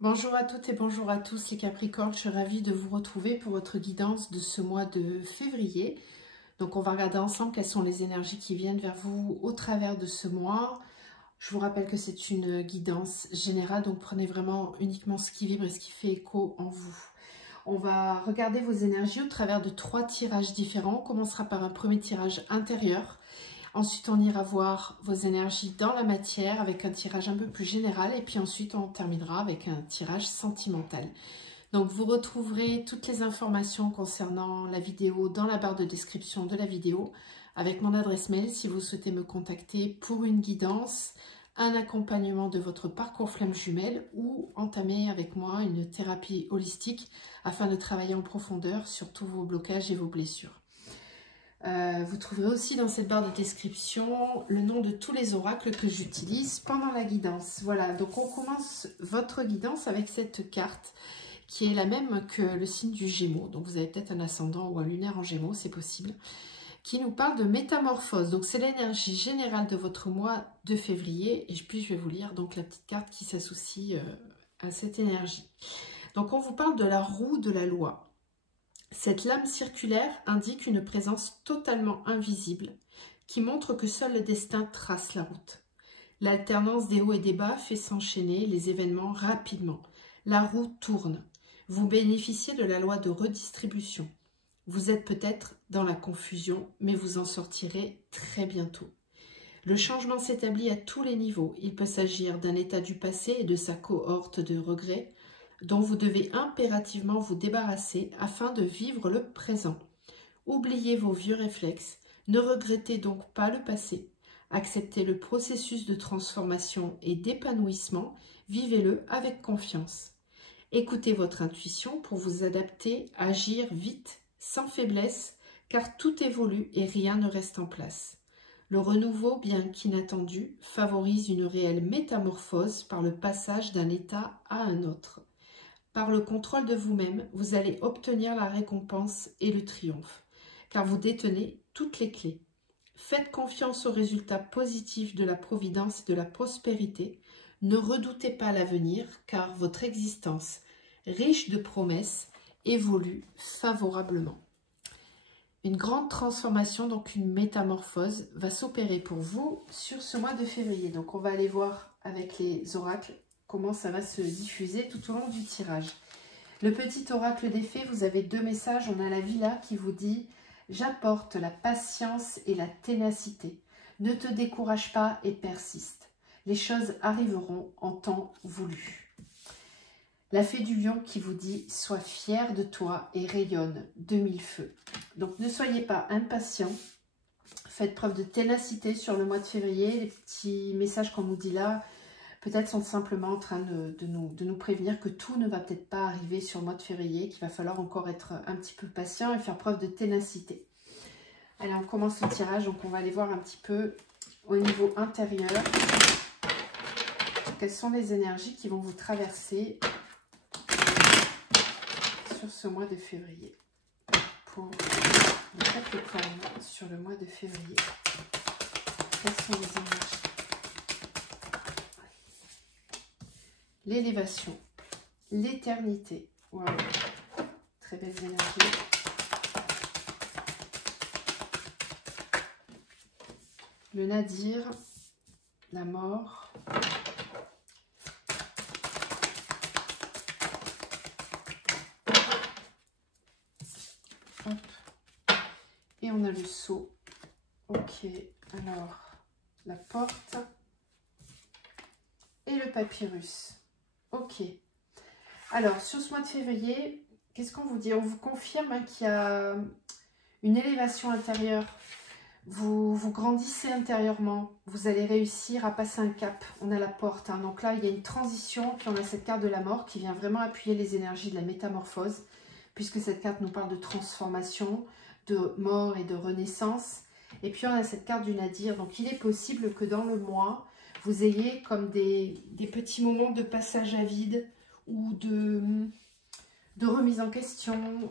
Bonjour à toutes et bonjour à tous les Capricornes, je suis ravie de vous retrouver pour votre guidance de ce mois de février. Donc on va regarder ensemble quelles sont les énergies qui viennent vers vous au travers de ce mois. Je vous rappelle que c'est une guidance générale, donc prenez vraiment uniquement ce qui vibre et ce qui fait écho en vous. On va regarder vos énergies au travers de 3 tirages différents. On commencera par un premier tirage intérieur. Ensuite, on ira voir vos énergies dans la matière avec un tirage un peu plus général. Et puis ensuite, on terminera avec un tirage sentimental. Donc, vous retrouverez toutes les informations concernant la vidéo dans la barre de description de la vidéo avec mon adresse mail si vous souhaitez me contacter pour une guidance, un accompagnement de votre parcours flamme jumelle ou entamer avec moi une thérapie holistique afin de travailler en profondeur sur tous vos blocages et vos blessures. Vous trouverez aussi dans cette barre de description le nom de tous les oracles que j'utilise pendant la guidance. Voilà, donc on commence votre guidance avec cette carte qui est la même que le signe du Gémeaux. Donc vous avez peut-être un ascendant ou un lunaire en Gémeaux, c'est possible, qui nous parle de métamorphose. Donc c'est l'énergie générale de votre mois de février. Et puis je vais vous lire donc la petite carte qui s'associe à cette énergie. Donc on vous parle de la roue de la loi. Cette lame circulaire indique une présence totalement invisible qui montre que seul le destin trace la route. L'alternance des hauts et des bas fait s'enchaîner les événements rapidement. La roue tourne. Vous bénéficiez de la loi de redistribution. Vous êtes peut-être dans la confusion, mais vous en sortirez très bientôt. Le changement s'établit à tous les niveaux. Il peut s'agir d'un état du passé et de sa cohorte de regrets, dont vous devez impérativement vous débarrasser afin de vivre le présent. Oubliez vos vieux réflexes, ne regrettez donc pas le passé, acceptez le processus de transformation et d'épanouissement, vivez-le avec confiance. Écoutez votre intuition pour vous adapter, agir vite, sans faiblesse, car tout évolue et rien ne reste en place. Le renouveau, bien qu'inattendu, favorise une réelle métamorphose par le passage d'un état à un autre. Par le contrôle de vous-même, vous allez obtenir la récompense et le triomphe, car vous détenez toutes les clés. Faites confiance aux résultats positifs de la providence et de la prospérité. Ne redoutez pas l'avenir, car votre existence, riche de promesses, évolue favorablement. Une grande transformation, donc une métamorphose, va s'opérer pour vous sur ce mois de février. Donc on va aller voir avec les oracles comment ça va se diffuser tout au long du tirage. Le petit oracle des fées, vous avez 2 messages. On a la Villa qui vous dit « J'apporte la patience et la ténacité. Ne te décourage pas et persiste. Les choses arriveront en temps voulu. » La fée du lion qui vous dit « Sois fier de toi et rayonne de 1000 feux. » Donc ne soyez pas impatient. Faites preuve de ténacité sur le mois de février. Les petits messages qu'on nous dit là, peut-être sont simplement en train de nous prévenir que tout ne va peut-être pas arriver sur le mois de février, qu'il va falloir encore être un petit peu patient et faire preuve de ténacité. Allez, on commence le tirage, donc on va aller voir un petit peu au niveau intérieur quelles sont les énergies qui vont vous traverser sur ce mois de février. Pour le Capricorne sur le mois de février, quelles sont les énergies? L'élévation, l'éternité, waouh, très belles énergies. Le nadir, la mort. Hop. Et on a le sceau. Ok, alors la porte et le papyrus. Ok. Alors, sur ce mois de février, qu'est-ce qu'on vous dit? On vous confirme qu'il y a une élévation intérieure. Vous grandissez intérieurement. Vous allez réussir à passer un cap. On a la porte. Donc là, il y a une transition. Puis on a cette carte de la mort qui vient vraiment appuyer les énergies de la métamorphose. Puisque cette carte nous parle de transformation, de mort et de renaissance. Et puis on a cette carte du nadir. Donc il est possible que dans le mois, vous ayez comme des petits moments de passage à vide ou de remise en question.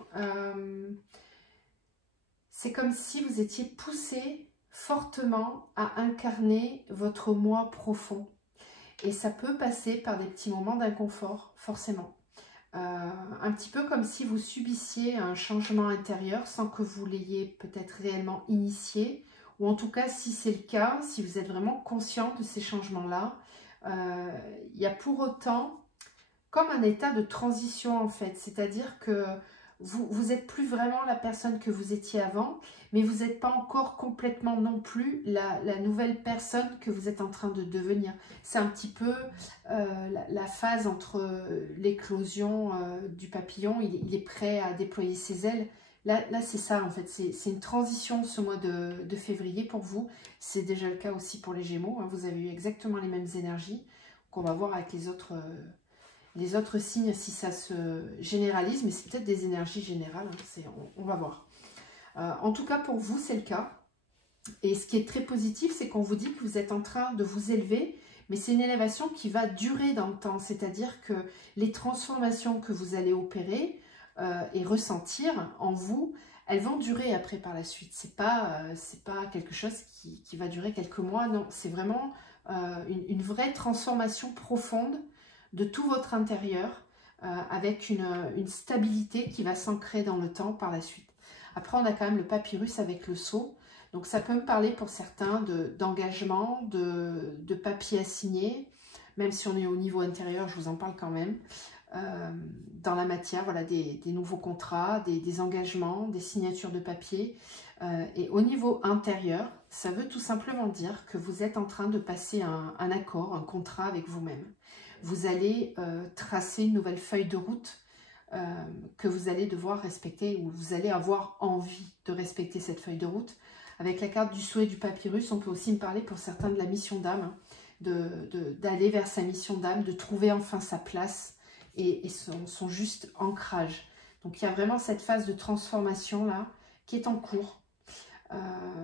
C'est comme si vous étiez poussé fortement à incarner votre moi profond. et ça peut passer par des petits moments d'inconfort, forcément. Un petit peu comme si vous subissiez un changement intérieur sans que vous l'ayez peut-être réellement initié, ou en tout cas si c'est le cas, si vous êtes vraiment conscient de ces changements-là, il y a pour autant comme un état de transition en fait, c'est-à-dire que vous n'êtes plus vraiment la personne que vous étiez avant, mais vous n'êtes pas encore complètement non plus la nouvelle personne que vous êtes en train de devenir. C'est un petit peu la phase entre l'éclosion du papillon, il est prêt à déployer ses ailes. Là c'est ça en fait, c'est une transition ce mois de février pour vous. C'est déjà le cas aussi pour les Gémeaux, hein, vous avez eu exactement les mêmes énergies qu'on va voir avec les autres signes si ça se généralise, mais c'est peut-être des énergies générales, hein, on va voir. En tout cas, pour vous, c'est le cas. Et ce qui est très positif, c'est qu'on vous dit que vous êtes en train de vous élever, mais c'est une élévation qui va durer dans le temps. C'est-à-dire que les transformations que vous allez opérer et ressentir en vous, elles vont durer après par la suite. C'est pas quelque chose qui va durer quelques mois, non. C'est vraiment une vraie transformation profonde de tout votre intérieur avec une stabilité qui va s'ancrer dans le temps par la suite. Après, on a quand même le papyrus avec le sceau. Donc, ça peut me parler pour certains d'engagement, de papier à signer. Même si on est au niveau intérieur, je vous en parle quand même. Dans la matière, voilà, des nouveaux contrats, des engagements, des signatures de papier. Et au niveau intérieur, ça veut tout simplement dire que vous êtes en train de passer un accord, un contrat avec vous-même. Vous allez tracer une nouvelle feuille de route que vous allez devoir respecter, ou vous allez avoir envie de respecter cette feuille de route. Avec la carte du sceau et du papyrus, on peut aussi me parler pour certains de la mission d'âme, hein, d'aller vers sa mission d'âme, de trouver enfin sa place et son juste ancrage. Donc il y a vraiment cette phase de transformation là qui est en cours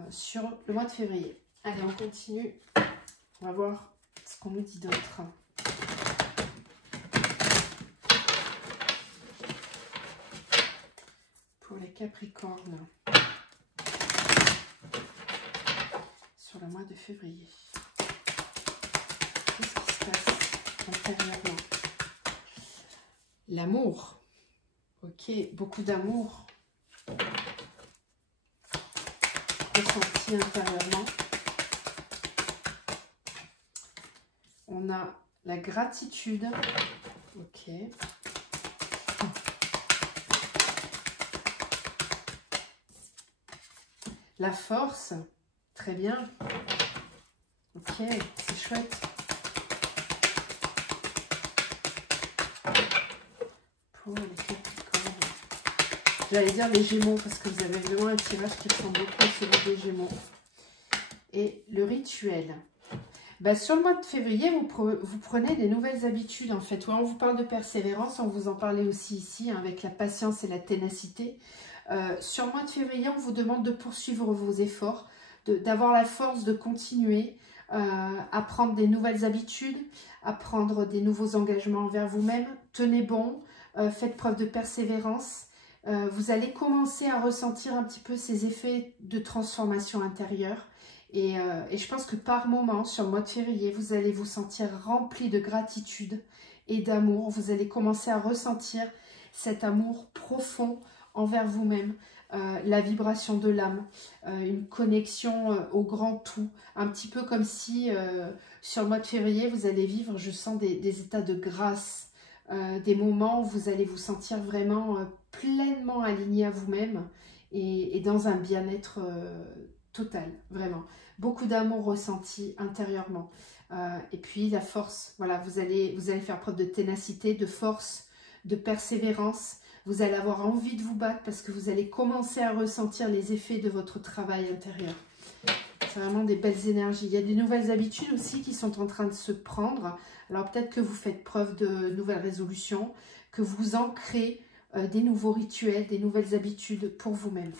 sur le mois de février. Allez, on continue. On va voir ce qu'on nous dit d'autre. Pour les Capricornes, sur le mois de février. Qu'est-ce qui se passe intérieurement? L'amour. Ok, beaucoup d'amour ressenti intérieurement. On a la gratitude. Ok. La force, très bien. Ok, c'est chouette. Pour les Capricornes. J'allais dire les Gémeaux, parce que vous avez vraiment un tirage qui ressemble beaucoup à celui des Gémeaux. Et le rituel. Ben, sur le mois de février, vous prenez des nouvelles habitudes, en fait. Ouais, on vous parle de persévérance, on vous en parlait aussi ici, hein, avec la patience et la ténacité. Sur le mois de février, on vous demande de poursuivre vos efforts, d'avoir la force de continuer à prendre des nouvelles habitudes, à prendre des nouveaux engagements envers vous-même. Tenez bon, faites preuve de persévérance. Vous allez commencer à ressentir un petit peu ces effets de transformation intérieure. Et je pense que par moment, sur le mois de février, vous allez vous sentir rempli de gratitude et d'amour. Vous allez commencer à ressentir cet amour profond envers vous-même, la vibration de l'âme, une connexion au grand tout, un petit peu comme si sur le mois de février vous allez vivre, je sens des états de grâce, des moments où vous allez vous sentir vraiment pleinement aligné à vous-même et dans un bien-être total, vraiment. Beaucoup d'amour ressenti intérieurement. Et puis la force, voilà, vous allez faire preuve de ténacité, de force, de persévérance. Vous allez avoir envie de vous battre parce que vous allez commencer à ressentir les effets de votre travail intérieur. C'est vraiment des belles énergies. Il y a des nouvelles habitudes aussi qui sont en train de se prendre. Alors peut-être que vous faites preuve de nouvelles résolutions, que vous ancrez des nouveaux rituels, des nouvelles habitudes pour vous-même.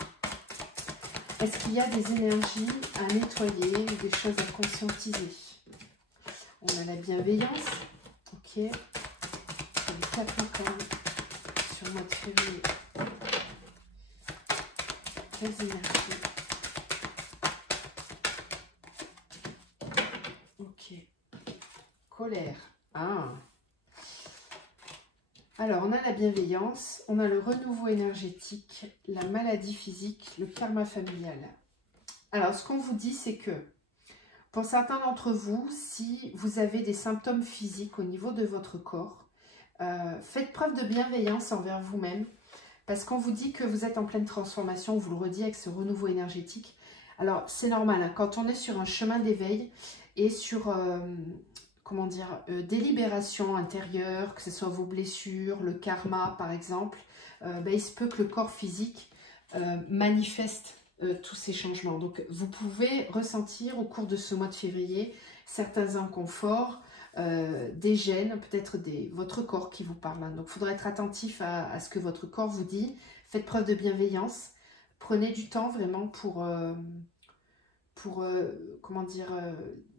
Est-ce qu'il y a des énergies à nettoyer ou des choses à conscientiser? On a la bienveillance. Ok. Les Capricornes. Sur le mois de février. Quelles énergies? Ok. colère. Ah. Alors, on a la bienveillance, on a le renouveau énergétique, la maladie physique, le karma familial. Alors, ce qu'on vous dit, c'est que pour certains d'entre vous, si vous avez des symptômes physiques au niveau de votre corps, faites preuve de bienveillance envers vous-même, parce qu'on vous dit que vous êtes en pleine transformation, on vous le redit avec ce renouveau énergétique. Alors, c'est normal, hein, quand on est sur un chemin d'éveil et sur, comment dire, des libérations intérieures, que ce soit vos blessures, le karma par exemple, il se peut que le corps physique manifeste tous ces changements. Donc, vous pouvez ressentir au cours de ce mois de février certains inconforts, des gènes, peut-être votre corps qui vous parle. Hein. Donc, il faudra être attentif à ce que votre corps vous dit. Faites preuve de bienveillance. Prenez du temps vraiment pour comment dire,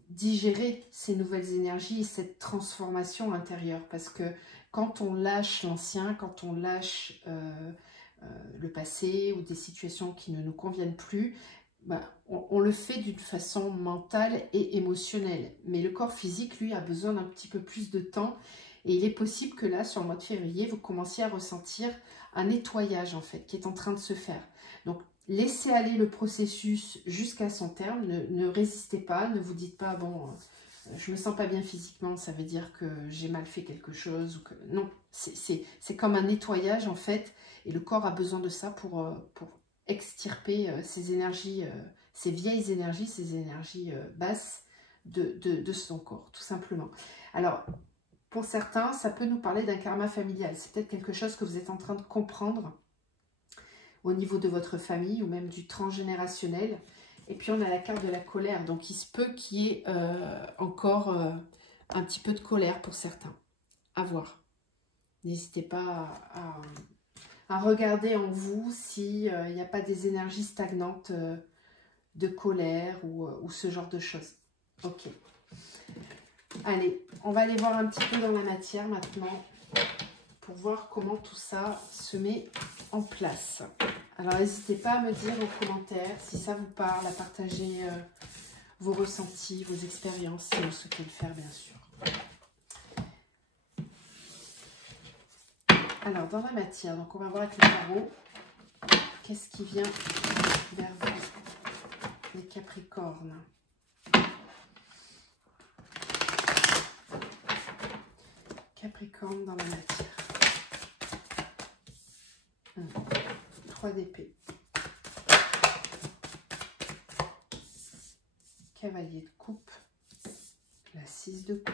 digérer ces nouvelles énergies et cette transformation intérieure. Parce que quand on lâche l'ancien, quand on lâche le passé ou des situations qui ne nous conviennent plus, on le fait d'une façon mentale et émotionnelle. Mais le corps physique, lui, a besoin d'un petit peu plus de temps. Et il est possible que là, sur le mois de février, vous commenciez à ressentir un nettoyage, en fait, qui est en train de se faire. Donc, laissez aller le processus jusqu'à son terme. Ne résistez pas, ne vous dites pas, bon, je me sens pas bien physiquement, ça veut dire que j'ai mal fait quelque chose. Ou que... Non, c'est comme un nettoyage, en fait. Et le corps a besoin de ça pour extirper ces énergies, ces vieilles énergies, ces énergies basses de son corps, tout simplement. Alors, pour certains, ça peut nous parler d'un karma familial. C'est peut-être quelque chose que vous êtes en train de comprendre au niveau de votre famille ou même du transgénérationnel. Et puis, on a la carte de la colère. Donc, il se peut qu'il y ait encore un petit peu de colère pour certains. À voir. N'hésitez pas à regarder en vous s'il n'y a pas des énergies stagnantes de colère ou ce genre de choses. Ok. Allez, on va aller voir un petit peu dans la matière maintenant pour voir comment tout ça se met en place. Alors, n'hésitez pas à me dire en commentaire si ça vous parle, à partager vos ressentis, vos expériences, si vous souhaitez le faire, bien sûr. Alors, dans la matière, donc on va voir avec le tarot, qu'est-ce qui vient vers vous, les Capricornes. Capricorne dans la matière. 3 d'épée. Cavalier de coupe. La 6 de coupe.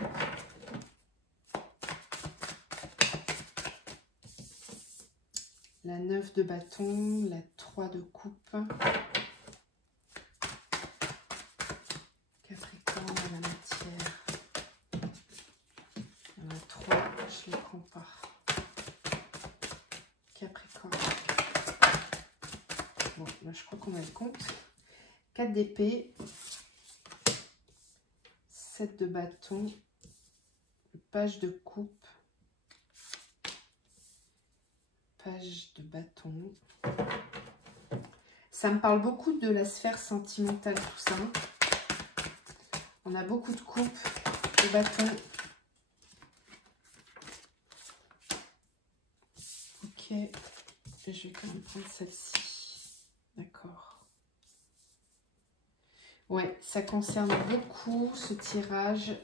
La 9 de bâton, la 3 de coupe. Capricorne dans la matière. Il y en a 3, je les prends pas. Capricorne. Bon, là je crois qu'on a le compte. 4 d'épée. 7 de bâton. Page de coupe. Page de bâton. Ça me parle beaucoup de la sphère sentimentale, tout ça. On a beaucoup de coupes, de bâtons. Ok, je vais quand même prendre celle-ci. D'accord. Ouais, ça concerne beaucoup ce tirage,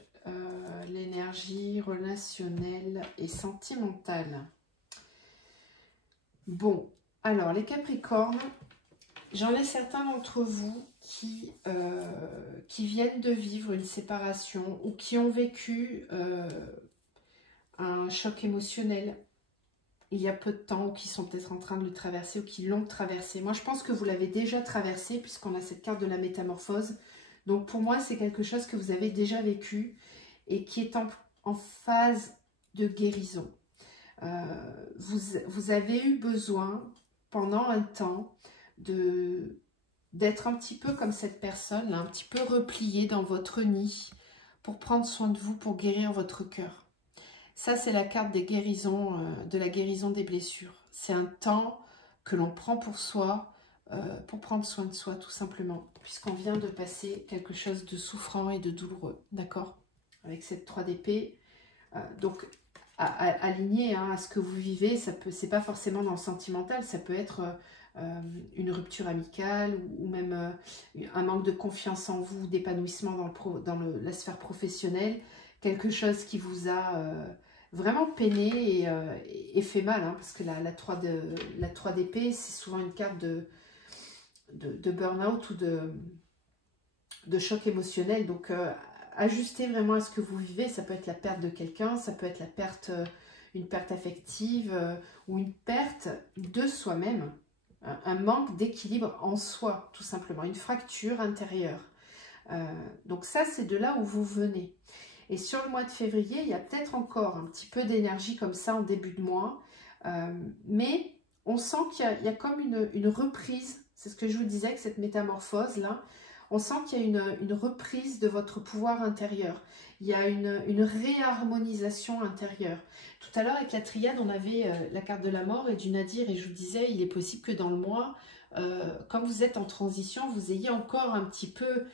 l'énergie relationnelle et sentimentale. Bon, alors les Capricornes, j'en ai certains d'entre vous qui viennent de vivre une séparation ou qui ont vécu un choc émotionnel il y a peu de temps, ou qui sont peut-être en train de le traverser ou qui l'ont traversé. Moi, je pense que vous l'avez déjà traversé puisqu'on a cette carte de la métamorphose. Donc, pour moi, c'est quelque chose que vous avez déjà vécu et qui est en phase de guérison. Vous avez eu besoin, pendant un temps, d'être un petit peu comme cette personne, là, un petit peu repliée dans votre nid pour prendre soin de vous, pour guérir votre cœur. Ça, c'est la carte des guérisons, de la guérison des blessures. C'est un temps que l'on prend pour soi, pour prendre soin de soi, tout simplement, puisqu'on vient de passer quelque chose de souffrant et de douloureux, d'accord? avec cette 3 d'épée. Donc, aligné hein, à ce que vous vivez, c'est pas forcément dans le sentimental, ça peut être une rupture amicale ou même un manque de confiance en vous, d'épanouissement dans la sphère professionnelle, quelque chose qui vous a vraiment peiné et fait mal, hein, parce que la 3 d'épée, c'est souvent une carte de burn-out ou de choc émotionnel. Donc, ajustez vraiment à ce que vous vivez. Ça peut être la perte de quelqu'un, ça peut être une perte affective ou une perte de soi-même. Un manque d'équilibre en soi, tout simplement. Une fracture intérieure. Donc ça, c'est de là où vous venez. Et sur le mois de février, il y a peut-être encore un petit peu d'énergie comme ça en début de mois. Mais on sent qu'il y a comme une reprise. C'est ce que je vous disais, que cette métamorphose-là, on sent qu'il y a une reprise de votre pouvoir intérieur. Il y a une réharmonisation intérieure. Tout à l'heure, avec la triade, on avait la carte de la mort et du nadir. Et je vous disais, il est possible que dans le mois, quand vous êtes en transition, vous ayez encore un petit peu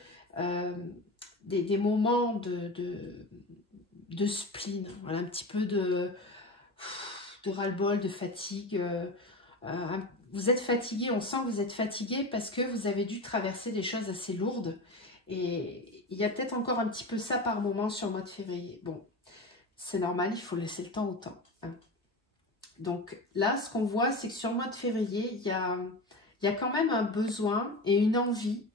des moments de spleen. Voilà, un petit peu de ras-le-bol, de fatigue. Vous êtes fatigué, on sent que vous êtes fatigué parce que vous avez dû traverser des choses assez lourdes. Et il y a peut-être encore un petit peu ça par moment sur le mois de février. Bon, c'est normal, il faut laisser le temps au temps. Hein. Donc là, ce qu'on voit, c'est que sur le mois de février, il y a quand même un besoin et une envie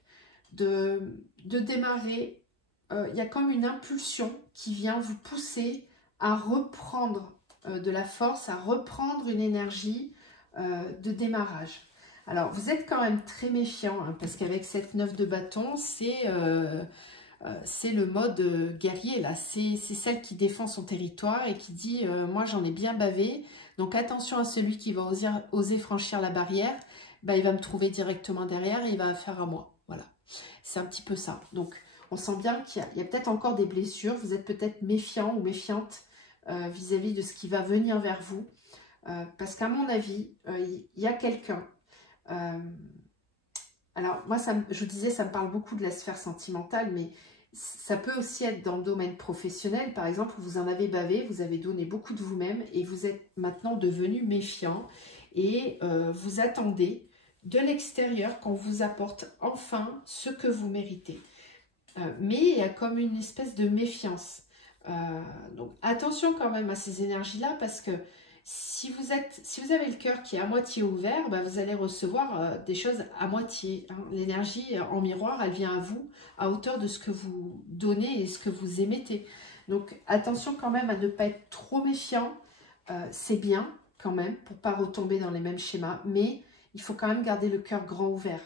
de démarrer. Il y a comme une impulsion qui vient vous pousser à reprendre de la force, à reprendre une énergie de démarrage. Alors, vous êtes quand même très méfiant, hein, parce qu'avec cette 9 de bâton, c'est le mode guerrier, là. C'est celle qui défend son territoire et qui dit moi, j'en ai bien bavé, donc attention à celui qui va oser franchir la barrière, bah, il va me trouver directement derrière et il va affaire à moi. Voilà, c'est un petit peu ça. Donc, on sent bien qu'il y a peut-être encore des blessures, vous êtes peut-être méfiant ou méfiante vis-à-vis de ce qui va venir vers vous. Parce qu'à mon avis, il y a quelqu'un. Alors, moi, je vous disais, ça me parle beaucoup de la sphère sentimentale, mais ça peut aussi être dans le domaine professionnel. Par exemple, vous en avez bavé, vous avez donné beaucoup de vous-même et vous êtes maintenant devenu méfiant et vous attendez de l'extérieur qu'on vous apporte enfin ce que vous méritez. Mais il y a comme une espèce de méfiance. Donc, attention quand même à ces énergies-là parce que si vous avez le cœur qui est à moitié ouvert, ben vous allez recevoir des choses à moitié. Hein. L'énergie en miroir, elle vient à vous à hauteur de ce que vous donnez et ce que vous émettez. Donc attention quand même à ne pas être trop méfiant. C'est bien quand même pour ne pas retomber dans les mêmes schémas, mais il faut quand même garder le cœur grand ouvert.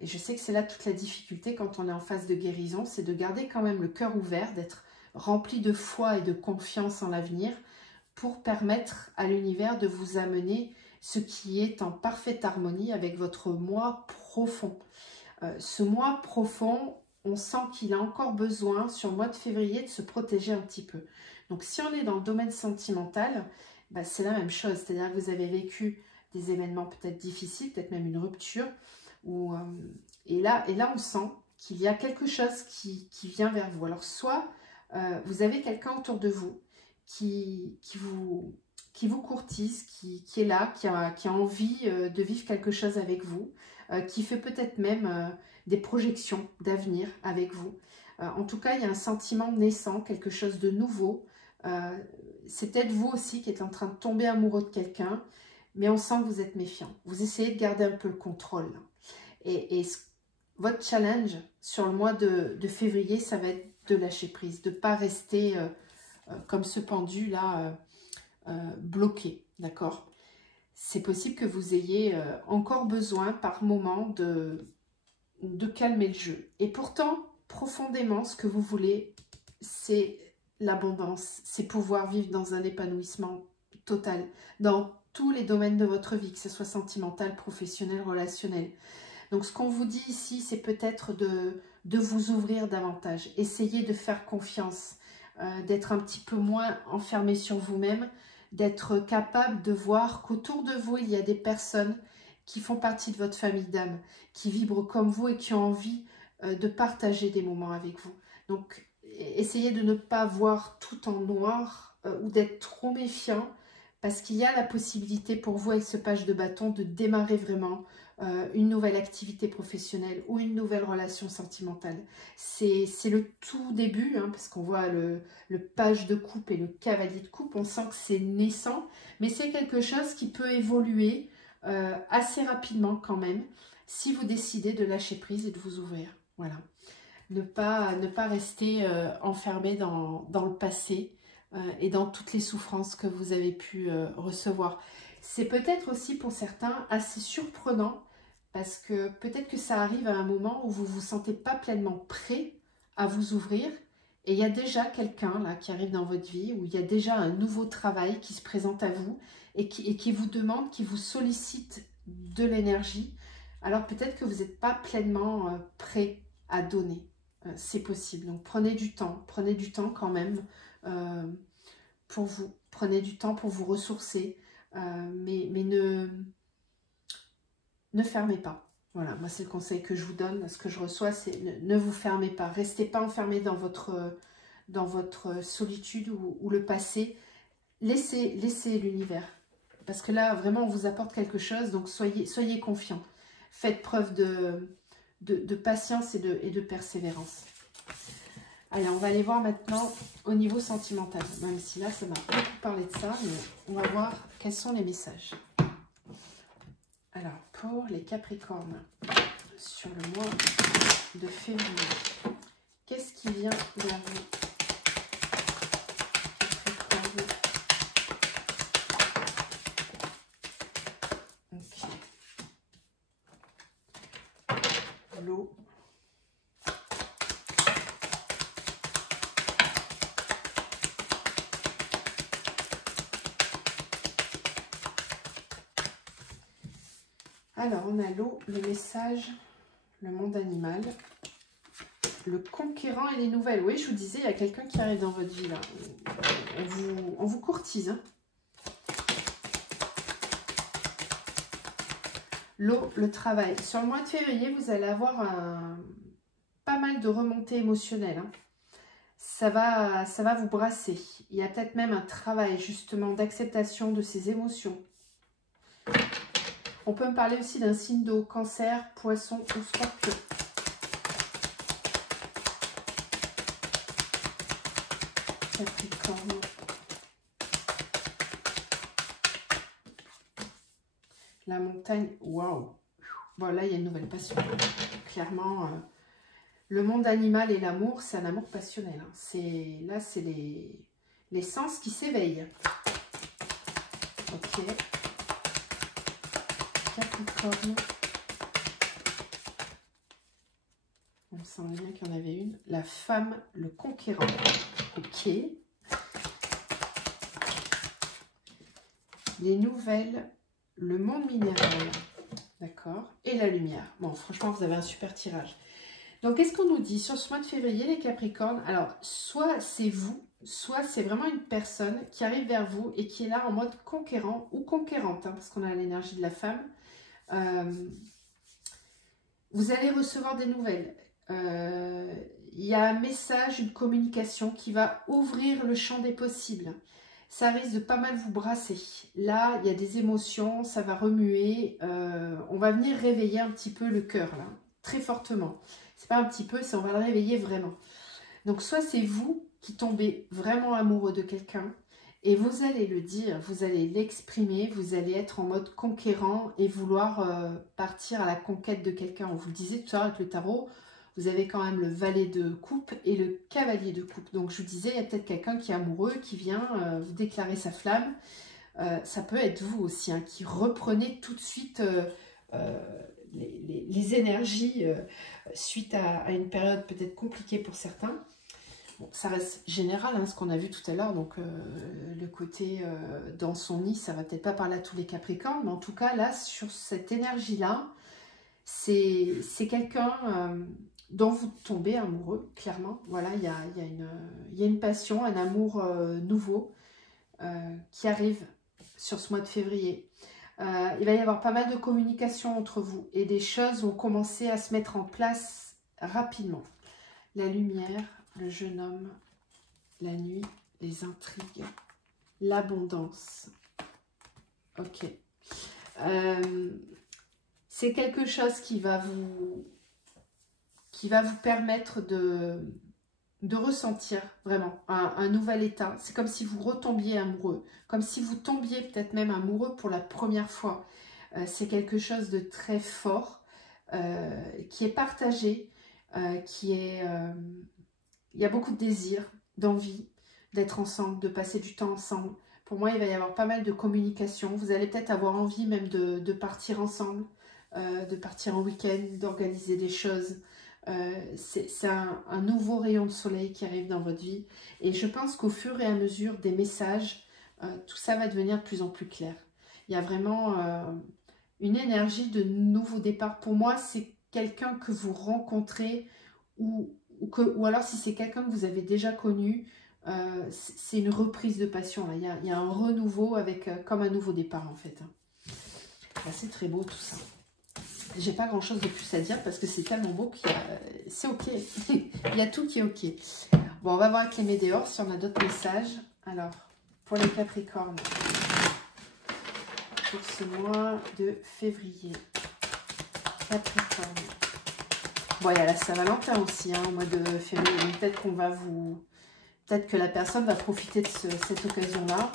Et je sais que c'est là toute la difficulté quand on est en phase de guérison, c'est de garder quand même le cœur ouvert, d'être rempli de foi et de confiance en l'avenir, pour permettre à l'univers de vous amener ce qui est en parfaite harmonie avec votre moi profond. Ce moi profond, on sent qu'il a encore besoin, sur le mois de février, de se protéger un petit peu. Donc si on est dans le domaine sentimental, bah, c'est la même chose. C'est-à-dire que vous avez vécu des événements peut-être difficiles, peut-être même une rupture. Et là, on sent qu'il y a quelque chose qui vient vers vous. Alors soit vous avez quelqu'un autour de vous qui vous courtise, qui est là, qui a envie de vivre quelque chose avec vous, qui fait peut-être même des projections d'avenir avec vous. En tout cas, il y a un sentiment naissant, quelque chose de nouveau. C'est peut-être vous aussi qui êtes en train de tomber amoureux de quelqu'un, mais on sent que vous êtes méfiant. Vous essayez de garder un peu le contrôle. Et votre challenge sur le mois de février, ça va être de lâcher prise, de ne pas rester comme ce pendu là bloqué, d'accord? C'est possible que vous ayez encore besoin par moment de calmer le jeu. Et pourtant, profondément, ce que vous voulez, c'est l'abondance, c'est pouvoir vivre dans un épanouissement total, dans tous les domaines de votre vie, que ce soit sentimental, professionnel, relationnel. Donc, ce qu'on vous dit ici, c'est peut-être de vous ouvrir davantage. Essayez de faire confiance, d'être un petit peu moins enfermé sur vous-même, d'être capable de voir qu'autour de vous, il y a des personnes qui font partie de votre famille d'âme, qui vibrent comme vous et qui ont envie de partager des moments avec vous. Donc, essayez de ne pas voir tout en noir ou d'être trop méfiant, parce qu'il y a la possibilité pour vous avec ce page de bâton de démarrer vraiment une nouvelle activité professionnelle ou une nouvelle relation sentimentale. C'est le tout début, hein, parce qu'on voit le page de coupe et le cavalier de coupe, on sent que c'est naissant, mais c'est quelque chose qui peut évoluer assez rapidement quand même, si vous décidez de lâcher prise et de vous ouvrir. Voilà. Ne pas rester enfermé dans le passé et dans toutes les souffrances que vous avez pu recevoir. C'est peut-être aussi pour certains assez surprenant, parce que peut-être que ça arrive à un moment où vous ne vous sentez pas pleinement prêt à vous ouvrir, et il y a déjà quelqu'un là qui arrive dans votre vie, où il y a déjà un nouveau travail qui se présente à vous et qui vous demande, qui vous sollicite de l'énergie. Alors peut-être que vous n'êtes pas pleinement prêt à donner. C'est possible. Donc prenez du temps quand même pour vous. Prenez du temps pour vous ressourcer, mais ne fermez pas. Voilà, moi c'est le conseil que je vous donne. Ce que je reçois, c'est ne vous fermez pas. Restez pas enfermé dans votre solitude ou le passé. Laissez l'univers. Parce que là, vraiment, on vous apporte quelque chose, donc soyez confiants. Faites preuve de patience et de persévérance. Allez, on va aller voir maintenant au niveau sentimental. Même si là, ça m'a beaucoup parlé de ça, mais on va voir quels sont les messages. Alors, pour les Capricornes, sur le mois de février, qu'est-ce qui vient vers vous, Capricorne? Ok. L'eau. Alors, on a l'eau, le message, le monde animal, le conquérant et les nouvelles. Oui, je vous disais, il y a quelqu'un qui arrive dans votre vie, là. On vous courtise. Hein. L'eau, le travail. Sur le mois de février, vous allez avoir pas mal de remontées émotionnelles. Hein. Ça va vous brasser. Il y a peut-être même un travail, justement, d'acceptation de ces émotions. On peut me parler aussi d'un signe d'eau, cancer, poisson ou scorpion. Capricorne. La montagne, waouh. Bon, là, il y a une nouvelle passion. Clairement, le monde animal et l'amour, c'est un amour passionnel. Hein. Là, c'est les sens qui s'éveillent. Ok. Capricorne. On sent bien qu'il y en avait une. La femme, le conquérant. Ok. Les nouvelles, le monde minéral. D'accord. Et la lumière. Bon, franchement, vous avez un super tirage. Donc, qu'est-ce qu'on nous dit sur ce mois de février, les Capricornes? Alors, soit c'est vous, soit c'est vraiment une personne qui arrive vers vous et qui est là en mode conquérant ou conquérante, hein, parce qu'on a l'énergie de la femme. Vous allez recevoir des nouvelles. Il y a un message, une communication qui va ouvrir le champ des possibles. Ça risque de pas mal vous brasser. Là, il y a des émotions, ça va remuer. On va venir réveiller un petit peu le cœur, là, très fortement. C'est pas un petit peu, c'est on va le réveiller vraiment. Donc, soit c'est vous qui tombez vraiment amoureux de quelqu'un, et vous allez le dire, vous allez l'exprimer, vous allez être en mode conquérant et vouloir partir à la conquête de quelqu'un. On vous le disait tout à l'heure avec le tarot, vous avez quand même le valet de coupe et le cavalier de coupe. Donc je vous disais, il y a peut-être quelqu'un qui est amoureux, qui vient vous déclarer sa flamme. Ça peut être vous aussi, hein, qui reprenez tout de suite les énergies suite à une période peut-être compliquée pour certains. Bon, ça reste général, hein, ce qu'on a vu tout à l'heure, donc le côté dans son nid, ça va peut-être pas parler à tous les Capricornes, mais en tout cas, là, sur cette énergie-là, c'est quelqu'un dont vous tombez amoureux, clairement. Voilà, il y a une passion, un amour nouveau qui arrive sur ce mois de février. Il va y avoir pas mal de communication entre vous et des choses vont commencer à se mettre en place rapidement. La lumière, le jeune homme, la nuit, les intrigues, l'abondance. Ok. C'est quelque chose qui va vous permettre de ressentir vraiment un nouvel état. C'est comme si vous retombiez amoureux, comme si vous tombiez peut-être même amoureux pour la première fois. C'est quelque chose de très fort, qui est partagé, il y a beaucoup de désir, d'envie d'être ensemble, de passer du temps ensemble. Pour moi, il va y avoir pas mal de communication. Vous allez peut-être avoir envie même de partir ensemble, de partir en week-end, d'organiser des choses. C'est un nouveau rayon de soleil qui arrive dans votre vie. Et je pense qu'au fur et à mesure des messages, tout ça va devenir de plus en plus clair. Il y a vraiment une énergie de nouveau départ. Pour moi, c'est quelqu'un que vous rencontrez ou alors si c'est quelqu'un que vous avez déjà connu, c'est une reprise de passion. Là. Il y a un renouveau avec comme un nouveau départ en fait. C'est très beau tout ça. J'ai pas grand chose de plus à dire parce que c'est tellement beau qu'il y a... C'est ok. Il y a tout qui est ok. Bon, on va voir avec les météores si on a d'autres messages. Alors, pour les Capricornes, pour ce mois de février. Capricorne. Bon, il y a la Saint-Valentin aussi, hein, au mois de février. Peut-être qu'on va vous... Peut-être que la personne va profiter de cette occasion-là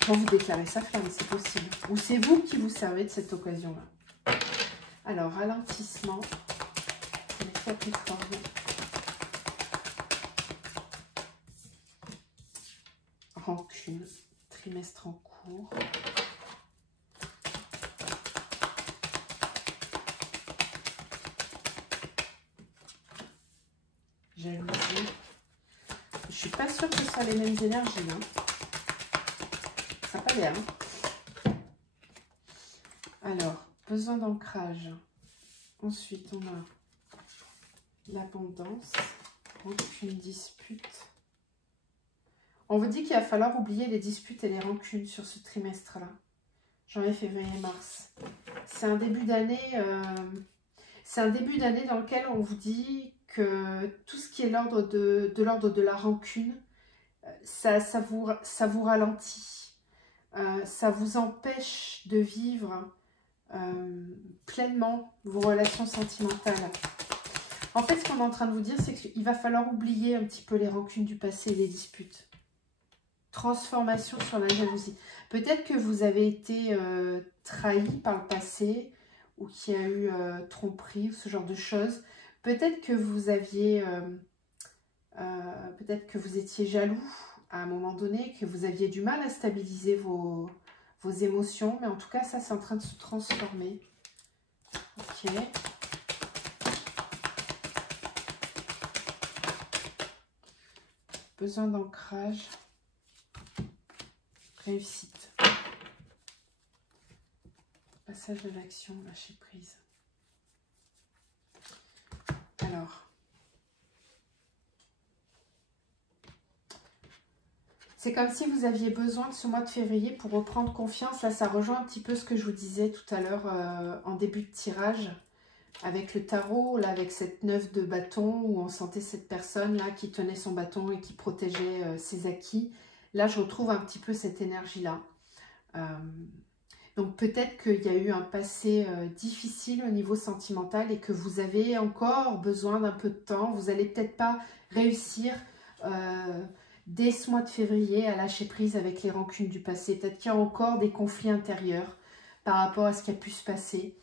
pour vous déclarer sa flamme, c'est possible. Ou c'est vous qui vous servez de cette occasion-là. Alors, ralentissement pour les Capricornes. Rancune, trimestre en cours. Jalousie. Je suis pas sûre que ce soit les mêmes énergies. Hein. Ça n'a pas l'air. Hein. Alors, besoin d'ancrage. Ensuite, on a l'abondance. Aucune dispute. On vous dit qu'il va falloir oublier les disputes et les rancunes sur ce trimestre-là. Janvier, février, mars. C'est un début d'année... c'est un début d'année dans lequel on vous dit que tout ce qui est l'ordre de la rancune, ça vous ralentit. Ça vous empêche de vivre pleinement vos relations sentimentales. En fait, ce qu'on est en train de vous dire, c'est qu'il va falloir oublier un petit peu les rancunes du passé et les disputes. Transformation sur la jalousie. Peut-être que vous avez été trahi par le passé ou qu'il y a eu tromperie ou ce genre de choses. Peut-être que vous aviez, peut-être que vous étiez jaloux à un moment donné, que vous aviez du mal à stabiliser vos émotions. Mais en tout cas, ça, c'est en train de se transformer. Ok. Besoin d'ancrage. Réussite. Passage de l'action, lâcher prise. Alors. C'est comme si vous aviez besoin de ce mois de février pour reprendre confiance. Là, ça rejoint un petit peu ce que je vous disais tout à l'heure en début de tirage. Avec le tarot, là, avec cette 9 de bâton, où on sentait cette personne là qui tenait son bâton et qui protégeait ses acquis. Là, je retrouve un petit peu cette énergie-là. Donc, peut-être qu'il y a eu un passé difficile au niveau sentimental et que vous avez encore besoin d'un peu de temps. Vous n'allez peut-être pas réussir dès ce mois de février à lâcher prise avec les rancunes du passé. Peut-être qu'il y a encore des conflits intérieurs par rapport à ce qui a pu se passer.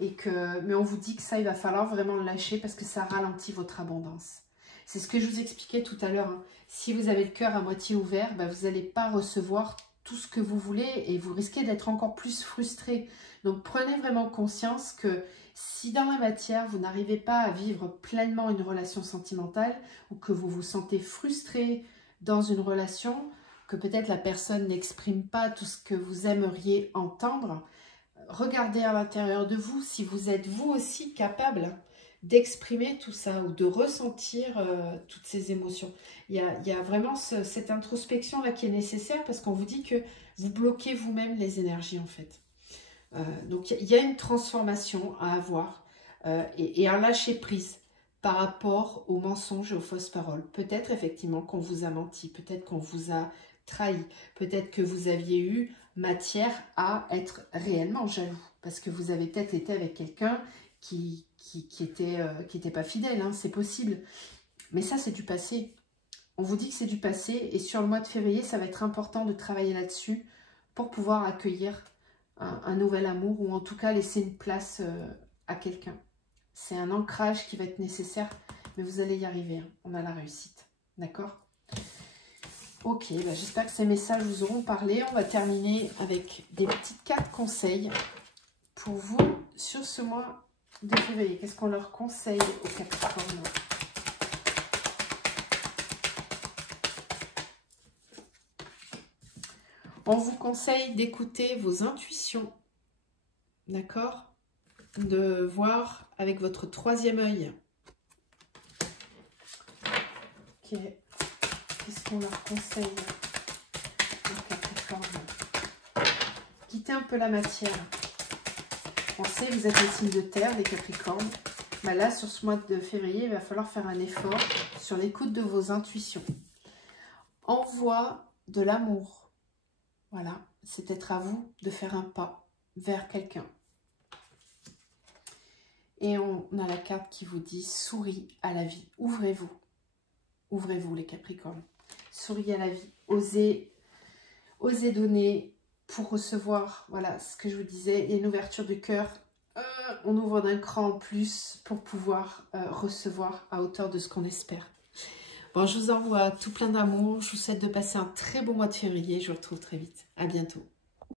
Mais on vous dit que ça, il va falloir vraiment le lâcher parce que ça ralentit votre abondance. C'est ce que je vous expliquais tout à l'heure. Hein. Si vous avez le cœur à moitié ouvert, ben vous n'allez pas recevoir tout ce que vous voulez et vous risquez d'être encore plus frustré. Donc prenez vraiment conscience que si dans la matière, vous n'arrivez pas à vivre pleinement une relation sentimentale ou que vous vous sentez frustré dans une relation, que peut-être la personne n'exprime pas tout ce que vous aimeriez entendre, regardez à l'intérieur de vous si vous êtes vous aussi capable d'exprimer tout ça ou de ressentir toutes ces émotions. Il y a vraiment cette introspection-là qui est nécessaire parce qu'on vous dit que vous bloquez vous-même les énergies en fait. Donc il y a une transformation à avoir et un lâcher-prise par rapport aux mensonges et aux fausses paroles. Peut-être effectivement qu'on vous a menti, peut-être qu'on vous a trahi, peut-être que vous aviez eu matière à être réellement jaloux, parce que vous avez peut-être été avec quelqu'un qui était pas fidèle, hein, c'est possible. Mais ça, c'est du passé. On vous dit que c'est du passé, et sur le mois de février, ça va être important de travailler là-dessus pour pouvoir accueillir un nouvel amour, ou en tout cas laisser une place à quelqu'un. C'est un ancrage qui va être nécessaire, mais vous allez y arriver, hein. On a la réussite, d'accord? Ok, bah j'espère que ces messages vous auront parlé. On va terminer avec des petites cartes conseils pour vous sur ce mois de février. Qu'est-ce qu'on leur conseille aux Capricornes? On vous conseille d'écouter vos intuitions, d'accord? De voir avec votre troisième œil. Ok. Qu'est-ce qu'on leur conseille aux Capricornes? Quittez un peu la matière. Pensez, vous êtes des signes de terre, les Capricornes. Bah là, sur ce mois de février, il va falloir faire un effort sur l'écoute de vos intuitions. Envoie de l'amour. Voilà, c'est peut-être à vous de faire un pas vers quelqu'un. Et on a la carte qui vous dit « Souris à la vie ». Ouvrez-vous. Ouvrez-vous, les Capricornes. Souriez à la vie. Osez donner pour recevoir. Voilà ce que je vous disais. Il y a une ouverture du cœur. On ouvre d'un cran en plus pour pouvoir recevoir à hauteur de ce qu'on espère. Bon, je vous envoie tout plein d'amour. Je vous souhaite de passer un très bon mois de février. Je vous retrouve très vite. À bientôt.